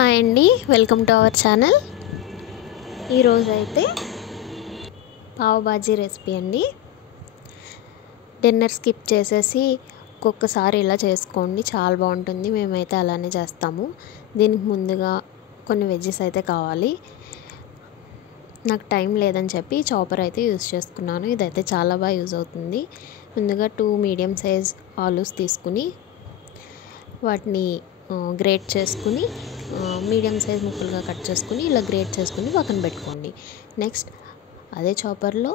Hi అండి, welcome to our channel. ఈరోజైతే pav bhaji recipe అండి. డిన్నర్ స్కిప్ చేసేసి ఒక్కొక్కసారి ఇలా చేసుకోండి, చాలా బాగుంటుంది. మేమైతే అలానే చేస్తాము. దీనికి ముందుగా కొన్ని వెజ్జెస్ అయితే కావాలి. నాకు టైం లేదని చెప్పి చాపర్ అయితే యూజ్ చేసుకున్నాను. ఇదైతే చాలా బాగా యూజ్ అవుతుంది. ముందుగా 2 మీడియం సైజ్ ఆలూస్ తీసుకుని వాటిని గ్రేట్ చేసుకుని మీడియం సైజ్ ముక్కలుగా కట్ చేసుకుని ఇలా గ్రేట్ చేసుకుని పక్కన పెట్టుకోండి. నెక్స్ట్ అదే చాపర్లో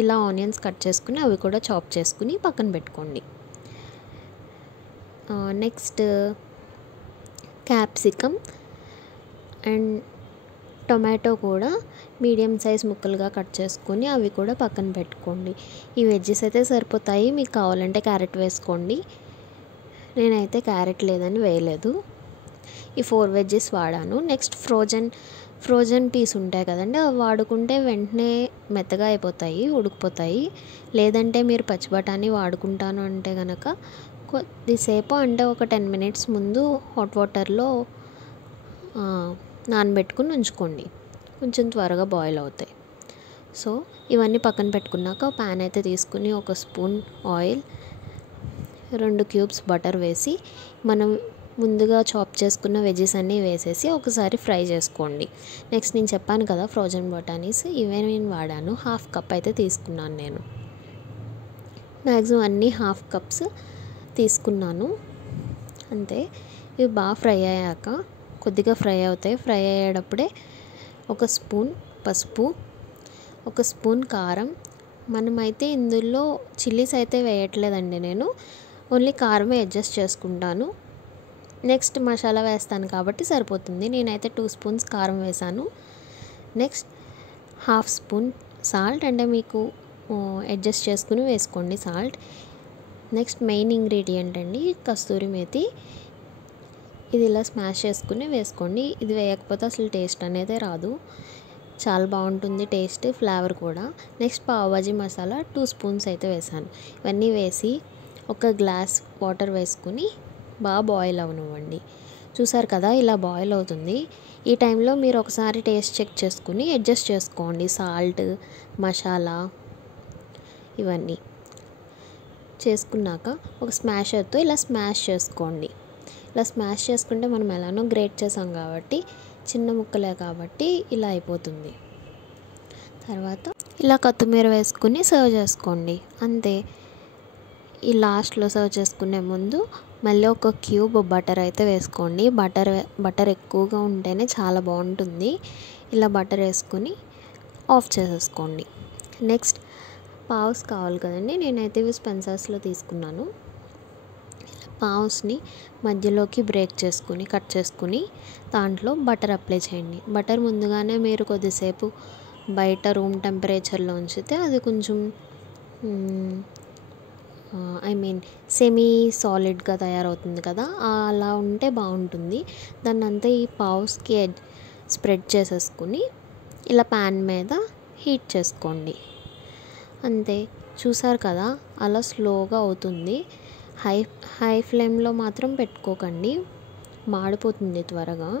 ఇలా ఆనియన్స్ కట్ చేసుకుని అవి కూడా చాప్ చేసుకుని పక్కన పెట్టుకోండి. నెక్స్ట్ క్యాప్సికమ్ అండ్ టొమాటో కూడా మీడియం సైజ్ ముక్కలుగా కట్ చేసుకొని అవి కూడా పక్కన పెట్టుకోండి. ఈ వెజ్జెస్ అయితే సరిపోతాయి. మీకు కావాలంటే క్యారెట్ వేసుకోండి. నేనైతే క్యారెట్ లేదని వేయలేదు. ఈ 4 వెజ్జెస్ వాడాను. నెక్స్ట్ ఫ్రోజన్ పీస్ ఉంటాయి కదండి, అవి వాడుకుంటే వెంటనే మెత్తగా అయిపోతాయి, ఉడికిపోతాయి. లేదంటే మీరు పచ్చి బఠానీ వాడుకుంటాను అంటే కనుక కొద్దిసేపు అంటే ఒక 10 మినిట్స్ ముందు హాట్ వాటర్లో నానబెట్టుకుని ఉంచుకోండి. కొంచెం త్వరగా బాయిల్ అవుతాయి. సో ఇవన్నీ పక్కన పెట్టుకున్నాక ప్యాన్ అయితే తీసుకుని 1 స్పూన్ ఆయిల్, 2 క్యూబ్స్ బటర్ వేసి మనం ముందుగా చాప్ చేసుకున్న వెజ్జెస్ అన్నీ వేసేసి ఒకసారి ఫ్రై చేసుకోండి. నెక్స్ట్ నేను చెప్పాను కదా ఫ్రోజన్ బఠానీస్, ఇవే నేను వాడాను. 1/2 కప్ అయితే తీసుకున్నాను. నేను మ్యాక్సిమం అన్నీ 1/2 కప్స్ తీసుకున్నాను. అంతే. ఇవి బాగా ఫ్రై అయ్యాక కొద్దిగా ఫ్రై అవుతాయి. ఫ్రై అయ్యేటప్పుడే 1 స్పూన్ పసుపు, 1 స్పూన్ కారం. మనమైతే ఇందులో చిల్లీస్ అయితే వేయట్లేదండి, నేను ఓన్లీ కారమే అడ్జస్ట్ చేసుకుంటాను. నెక్స్ట్ మసాలా వేస్తాను కాబట్టి సరిపోతుంది. నేనైతే 2 స్పూన్స్ కారం వేసాను. నెక్స్ట్ 1/2 స్పూన్ సాల్ట్, అంటే మీకు అడ్జస్ట్ చేసుకుని వేసుకోండి సాల్ట్. నెక్స్ట్ మెయిన్ ఇంగ్రీడియంట్ అండి కస్తూరి మేతి. ఇది ఇలా స్మాష్ చేసుకుని వేసుకోండి. ఇది వేయకపోతే అసలు టేస్ట్ అనేది రాదు. చాలా బాగుంటుంది టేస్ట్, ఫ్లేవర్ కూడా. నెక్స్ట్ పావ్ బాజీ మసాలా 2 స్పూన్స్ అయితే వేసాను. ఇవన్నీ వేసి 1 గ్లాస్ వాటర్ వేసుకుని బాగా బాయిల్ అవనివ్వండి. చూసారు కదా, ఇలా బాయిల్ అవుతుంది. ఈ టైంలో మీరు ఒకసారి టేస్ట్ చెక్ చేసుకుని అడ్జస్ట్ చేసుకోండి. సాల్ట్, మసాలా ఇవన్నీ చేసుకున్నాక ఒక స్మాషర్తో ఇలా స్మాష్ చేసుకోండి. ఇలా స్మాష్ చేసుకుంటే మనం ఎలానో గ్రేట్ చేసాం కాబట్టి చిన్న ముక్కలే కాబట్టి ఇలా అయిపోతుంది. తర్వాత ఇలా కొత్తిమీర వేసుకుని సర్వ్ చేసుకోండి. అంతే. ఈ లాస్ట్లో సర్వ్ చేసుకునే ముందు మళ్ళీ 1 క్యూబ్ బటర్ అయితే వేసుకోండి. బటర్ ఎక్కువగా ఉంటేనే చాలా బాగుంటుంది. ఇలా బటర్ వేసుకొని ఆఫ్ చేసేసుకోండి. నెక్స్ట్ పావ్స్ కావాలి కదండి, నేనైతే ఇవి స్పెన్సర్స్లో తీసుకున్నాను. పావ్స్ని మధ్యలోకి బ్రేక్ చేసుకుని కట్ చేసుకుని దాంట్లో బటర్ అప్లై చేయండి. బటర్ ముందుగానే మీరు కొద్దిసేపు బయట రూమ్ టెంపరేచర్లో ఉంచితే అది కొంచెం సెమీ సాలిడ్గా తయారవుతుంది కదా, అలా ఉంటే బాగుంటుంది. దాన్ని అంతా ఈ పావ్స్కి స్ప్రెడ్ చేసేసుకుని ఇలా ప్యాన్ మీద హీట్ చేసుకోండి. అంతే. చూసారు కదా, అలా స్లోగా అవుతుంది. హై ఫ్లేమ్లో మాత్రం పెట్టుకోకండి, మాడిపోతుంది త్వరగా,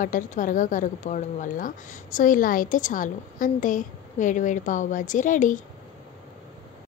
బటర్ త్వరగా కరిగిపోవడం వల్ల. సో ఇలా అయితే చాలు. అంతే, వేడి వేడి పావ్ బాజీ రెడీ.